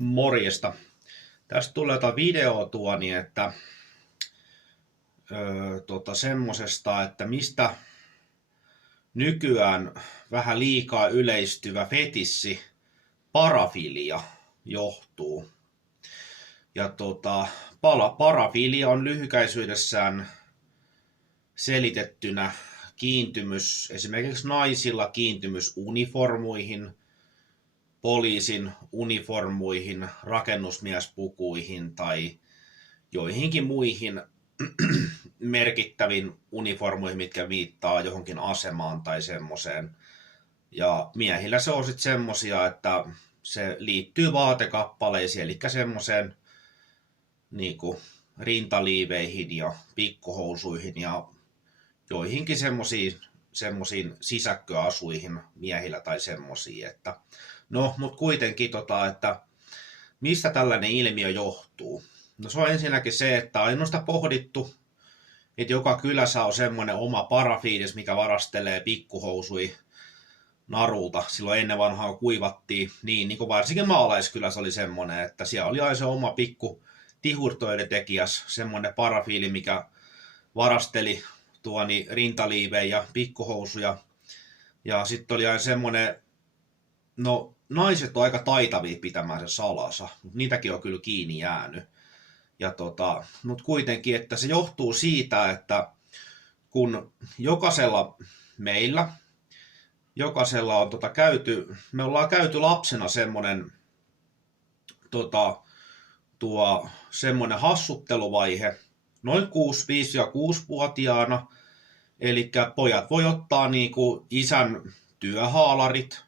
Morjesta. Tästä tulee jotain videoa tuoni, että semmosesta, että mistä nykyään vähän liikaa yleistyvä fetissi parafilia johtuu. Ja parafilia on lyhykäisyydessään selitettynä kiintymys, esimerkiksi naisilla kiintymys uniformuihin, poliisin uniformuihin, rakennusmiespukuihin tai joihinkin muihin merkittäviin uniformuihin, mitkä viittaa johonkin asemaan tai semmoiseen. Ja miehillä se on sitten semmosia, että se liittyy vaatekappaleisiin, eli semmoiseen niinku rintaliiveihin ja pikkuhousuihin ja joihinkin semmoisiin sisäkköasuihin miehillä tai semmoisiin. No, mutta kuitenkin, että mistä tällainen ilmiö johtuu? No se on ensinnäkin se, että aina on sitä pohdittu, että joka kylässä on semmoinen oma parafiilis, mikä varastelee pikkuhousui narulta. Silloin ennen vanhaa kuivattiin, niin kuin varsinkin maalaiskylässä oli semmoinen, että siellä oli aina se oma pikku tihurtoiden tekijäs, semmoinen parafiili, mikä varasteli rintaliivejä ja pikkuhousuja. Ja sitten oli aina semmoinen, no naiset on aika taitavia pitämään sen salassa, mutta niitäkin on kyllä kiinni jäänyt. Ja mutta kuitenkin, että se johtuu siitä, että kun jokaisella on me ollaan käyty lapsena semmoinen semmoinen hassutteluvaihe, noin 5-6-vuotiaana, eli pojat voi ottaa niinku isän työhaalarit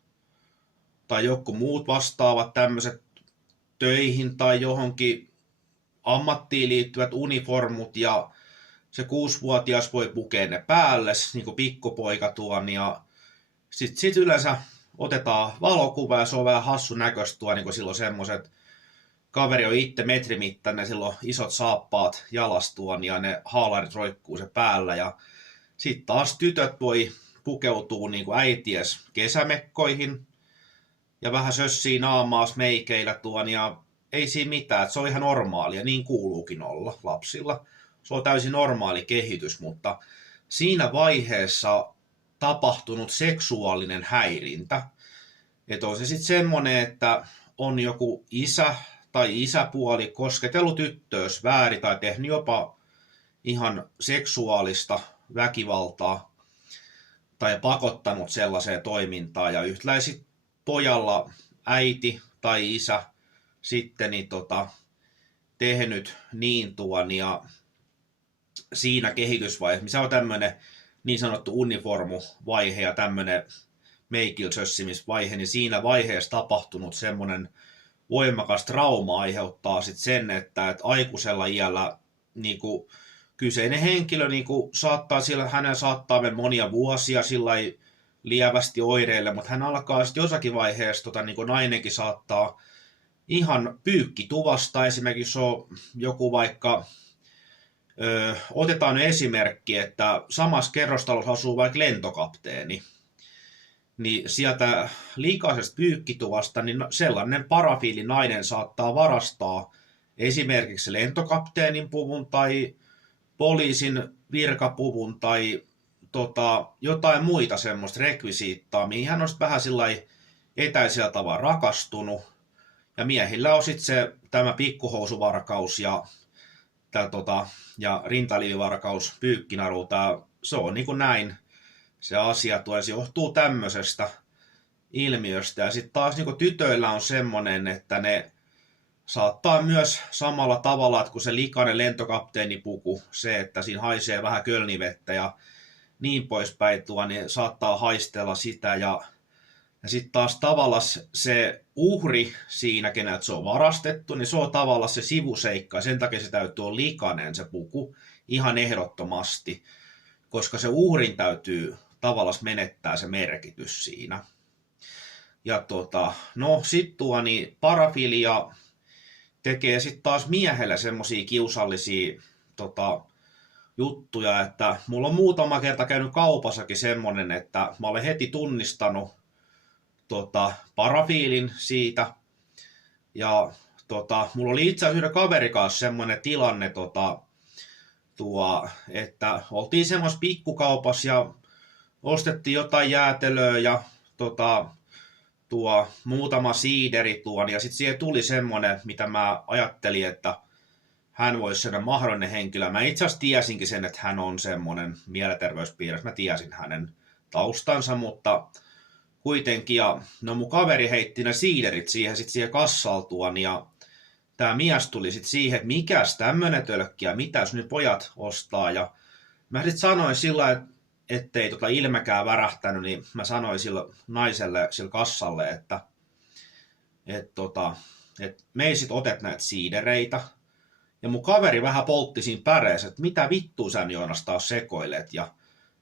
tai joku muut vastaavat tämmöiset töihin tai johonkin ammattiin liittyvät uniformut, ja se 6-vuotias voi pukea ne päälle, niin kuin pikkupoika ja sit yleensä otetaan valokuva, ja se on vähän hassun näköistä niin kuin silloin semmoiset, kaveri on itse metrimittainen, silloin isot saappaat jalastuaan ja ne haalarit roikkuu se päällä, ja sitten taas tytöt voi pukeutua niin kuin äities kesämekkoihin ja vähän sössii naamaas meikeillä ja ei siinä mitään, että se on ihan normaalia, niin kuuluukin olla lapsilla. Se on täysin normaali kehitys, mutta siinä vaiheessa tapahtunut seksuaalinen häirintä, että on se sitten semmoinen, että on joku isä tai isäpuoli kosketellut tyttöös väärin tai tehnyt jopa ihan seksuaalista väkivaltaa tai pakottanut sellaiseen toimintaan, ja yhtäläisesti pojalla äiti tai isä sitten tehnyt niin ja siinä kehitysvaiheessa, missä on tämmöinen niin sanottu uniformuvaihe ja tämmöinen meikilsössimisvaihe, niin siinä vaiheessa tapahtunut semmoinen voimakas trauma aiheuttaa sitten sen, että aikuisella iällä niinku kyseinen henkilö niinku hänen saattaa mennä monia vuosia sillä lievästi oireille, mutta hän alkaa sitten jossakin vaiheessa, niin kuin nainenkin saattaa ihan pyykkituvasta, esimerkiksi on joku vaikka, otetaan esimerkki, että samassa kerrostalossa asuu vaikka lentokapteeni, niin sieltä likaisesta pyykkituvasta niin sellainen parafiilinainen saattaa varastaa esimerkiksi lentokapteenin puvun tai poliisin virkapuvun tai jotain muita semmoista rekvisiittaa, mihin hän on vähän sillai etäisellä tavalla rakastunut. Ja miehillä on sitten tämä pikkuhousuvarkaus ja rintaliivivarkaus pyykkinaru. Se on niin kuin näin se asia se johtuu tämmöisestä ilmiöstä. Ja sitten taas niin kuin tytöillä on semmoinen, että ne saattaa myös samalla tavalla, että kun se likainen lentokapteenipuku, se, että siinä haisee vähän kölnivettä ja niin poispäin niin saattaa haistella sitä. Ja sitten taas tavallaan se uhri siinä, keneltä se on varastettu, niin se on tavallaan se sivuseikka. Sen takia se täytyy olla likainen se puku ihan ehdottomasti, koska se uhrin täytyy tavallaan menettää se merkitys siinä. Ja sitten niin parafilia tekee sitten taas miehelle semmosia kiusallisia juttuja, että mulla on muutama kerta käynyt kaupassakin semmonen, että mä olen heti tunnistanut parafiilin siitä, Ja mulla oli itse asiassa yhden kaverin kanssa semmoinen tilanne, että oltiin semmoisessa pikkukaupassa ja ostettiin jotain jäätelöä ja muutama siideri ja sitten siihen tuli semmoinen, mitä mä ajattelin, että hän voisi olla mahdollinen henkilö. Mä itse asiassa tiesinkin sen, että hän on semmoinen mielenterveyspiirissä. Mä tiesin hänen taustansa, mutta kuitenkin. Ja no mun kaveri heitti ne siiderit siihen kassaltuun ja tämä mies tuli sitten siihen, että mikäs tämmönen tölkki ja mitäs nyt pojat ostaa. Ja mä sitten sanoin sillä, ettei ilmäkään värähtänyt, niin mä sanoin sille naiselle, sille kassalle, että me ei sit otet näitä siidereitä. Ja mun kaveri vähän poltti siinä päreessä, että mitä vittua sä Joonas taas sekoilet. Ja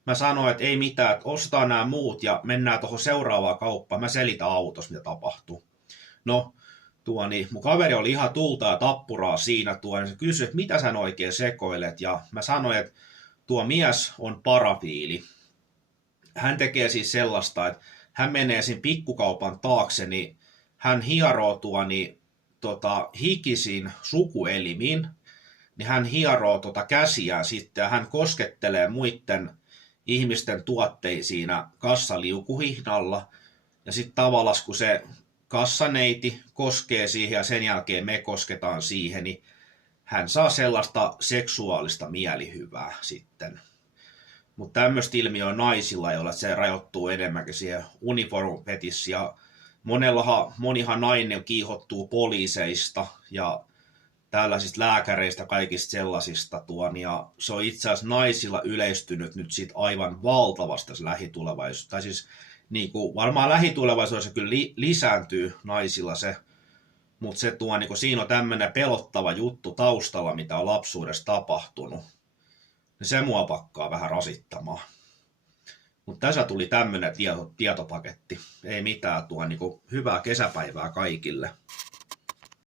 mä sanoin, että ei mitään, että ostetaan nämä muut ja mennään tuohon seuraavaan kauppaan. Mä selitän autossa, mitä tapahtuu. No, niin mun kaveri oli ihan tulta ja tappuraa siinä niin se kysyi, että mitä sä oikein sekoilet. Ja mä sanoin, että tuo mies on parafiili. Hän tekee siis sellaista, että hän menee siinä pikkukaupan taakse, niin hän hieroo hikisin sukuelimiin, niin hän hieroo käsiään sitten ja hän koskettelee muiden ihmisten tuotteisiin siinä kassaliukuhihnalla. Ja sitten tavallaan kun se kassaneiti koskee siihen ja sen jälkeen me kosketaan siihen, niin hän saa sellaista seksuaalista mielihyvää sitten. Mutta tämmöistä ilmiöä on naisilla, joilla se rajoittuu enemmänkin siihen uniformfetissä. Ja monihan nainen kiihottuu poliiseista ja tällaisista lääkäreistä, kaikista sellaisista ja se on itse asiassa naisilla yleistynyt nyt sit aivan valtavasti tässä lähitulevaisuudessa. Tai siis niin kuin, varmaan lähitulevaisuudessa kyllä lisääntyy naisilla se, mutta se siinä on tämmöinen pelottava juttu taustalla, mitä on lapsuudessa tapahtunut. Ja se mua pakkaa vähän rasittamaan. Mutta tässä tuli tämmöinen tietopaketti. Ei mitään, hyvää kesäpäivää kaikille.